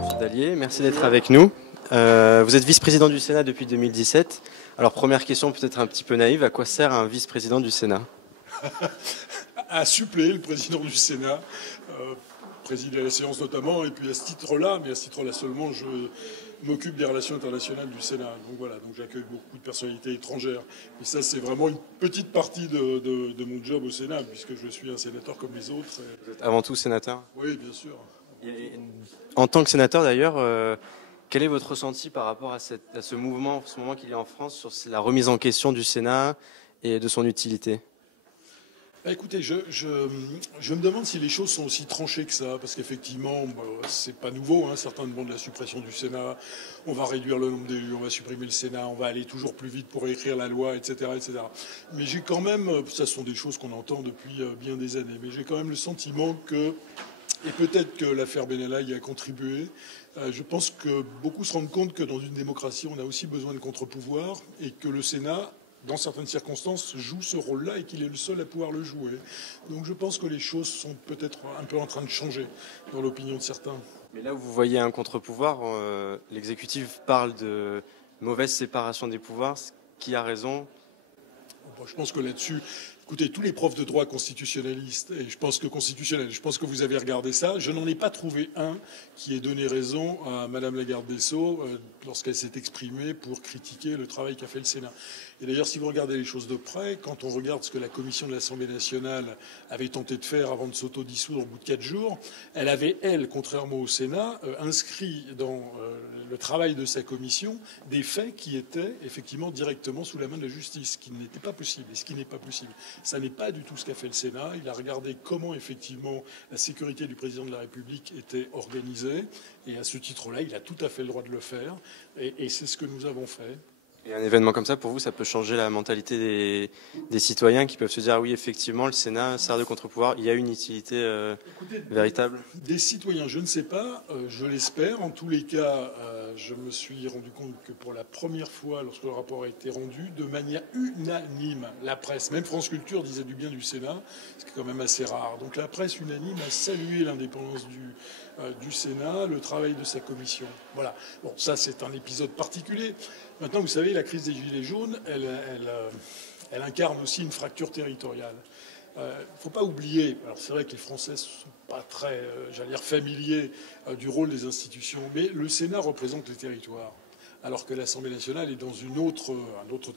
Monsieur Dallier, merci d'être avec nous. Vous êtes vice-président du Sénat depuis 2017. Alors première question peut-être un petit peu naïve, à quoi sert un vice-président du Sénat? À suppléer le président du Sénat, présider la séance notamment, et puis à ce titre-là, mais à ce titre-là seulement, je m'occupe des relations internationales du Sénat. Donc voilà, donc j'accueille beaucoup de personnalités étrangères. Et ça, c'est vraiment une petite partie de mon job au Sénat, puisque je suis un sénateur comme les autres. Vous êtes avant tout sénateur? Oui, bien sûr. En tant que sénateur d'ailleurs, quel est votre ressenti par rapport à ce mouvement qu'il y a en France sur la remise en question du Sénat et de son utilité? Écoutez, je me demande si les choses sont aussi tranchées que ça, parce qu'effectivement, c'est pas nouveau. Hein, certains demandent la suppression du Sénat, on va réduire le nombre d'élus, on va supprimer le Sénat, on va aller toujours plus vite pour écrire la loi, etc., etc. Mais j'ai quand même, ça sont des choses qu'on entend depuis bien des années, mais j'ai quand même le sentiment que, et peut-être que l'affaire Benalla y a contribué, je pense que beaucoup se rendent compte que dans une démocratie, on a aussi besoin de contre-pouvoir et que le Sénat, dans certaines circonstances, joue ce rôle-là et qu'il est le seul à pouvoir le jouer. Donc je pense que les choses sont peut-être un peu en train de changer dans l'opinion de certains. Mais là où vous voyez un contre-pouvoir, l'exécutif parle de mauvaise séparation des pouvoirs. Qui a raison? Je pense que là-dessus, écoutez, tous les profs de droit constitutionnalistes, et je pense que vous avez regardé ça, je n'en ai pas trouvé un qui ait donné raison à Madame la garde des Sceaux lorsqu'elle s'est exprimée pour critiquer le travail qu'a fait le Sénat. Et d'ailleurs, si vous regardez les choses de près, quand on regarde ce que la commission de l'Assemblée nationale avait tenté de faire avant de s'auto-dissoudre au bout de 4 jours, elle avait, elle, contrairement au Sénat, inscrit dans le travail de sa commission des faits qui étaient effectivement directement sous la main de la justice, ce qui n'était pas possible et ce qui n'est pas possible. Ça n'est pas du tout ce qu'a fait le Sénat. Il a regardé comment effectivement la sécurité du président de la République était organisée et à ce titre-là, il a tout à fait le droit de le faire et c'est ce que nous avons fait. Et un événement comme ça, pour vous, ça peut changer la mentalité des citoyens qui peuvent se dire ah oui, effectivement, le Sénat sert de contre-pouvoir, il y a une utilité véritable? Des citoyens, je ne sais pas, je l'espère. En tous les cas, je me suis rendu compte que pour la première fois, lorsque le rapport a été rendu, de manière unanime, la presse, même France Culture disait du bien du Sénat, ce qui est quand même assez rare. Donc la presse unanime a salué l'indépendance du Sénat, le travail de sa commission. Voilà. Bon, ça c'est un épisode particulier. Maintenant, vous savez, la crise des Gilets jaunes, elle incarne aussi une fracture territoriale. Il ne faut pas oublier, alors c'est vrai que les Français ne sont pas très, j'allais dire, familiers du rôle des institutions, mais le Sénat représente les territoires, alors que l'Assemblée nationale est dans un autre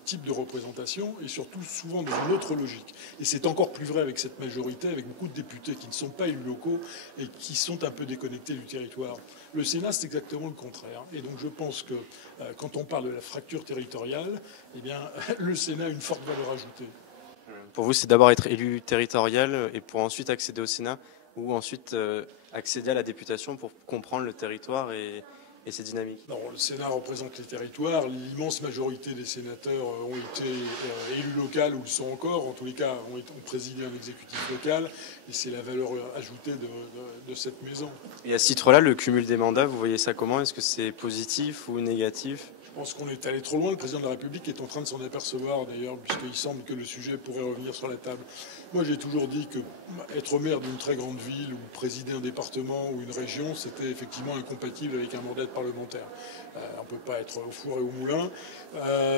type de représentation et surtout souvent dans une autre logique. Et c'est encore plus vrai avec cette majorité, avec beaucoup de députés qui ne sont pas élus locaux et qui sont un peu déconnectés du territoire. Le Sénat, c'est exactement le contraire. Et donc je pense que quand on parle de la fracture territoriale, eh bien, le Sénat a une forte valeur ajoutée. Pour vous, c'est d'abord être élu territorial et pour ensuite accéder au Sénat ou ensuite accéder à la députation pour comprendre le territoire et ses dynamiques? Non, le Sénat représente les territoires. L'immense majorité des sénateurs ont été élus locaux ou le sont encore. En tous les cas, ont présidé un exécutif local. Et c'est la valeur ajoutée de cette maison. Et à ce titre-là, le cumul des mandats, vous voyez ça comment? Est-ce que c'est positif ou négatif? Je pense qu'on est allé trop loin. Le président de la République est en train de s'en apercevoir d'ailleurs, puisqu'il semble que le sujet pourrait revenir sur la table. Moi, j'ai toujours dit que être maire d'une très grande ville ou présider un département ou une région, c'était effectivement incompatible avec un mandat de parlementaire. On ne peut pas être au four et au moulin,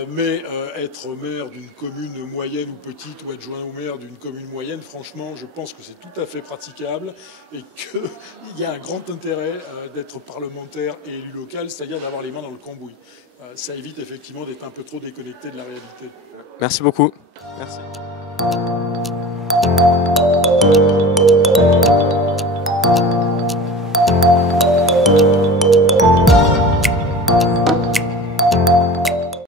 mais être maire d'une commune moyenne ou petite ou adjoint au maire d'une commune moyenne, franchement, je pense que c'est tout à fait praticable et qu'il y a un grand intérêt d'être parlementaire et élu local, c'est-à-dire d'avoir les mains dans le cambouis. Ça évite effectivement d'être un peu trop déconnecté de la réalité. Merci beaucoup. Merci.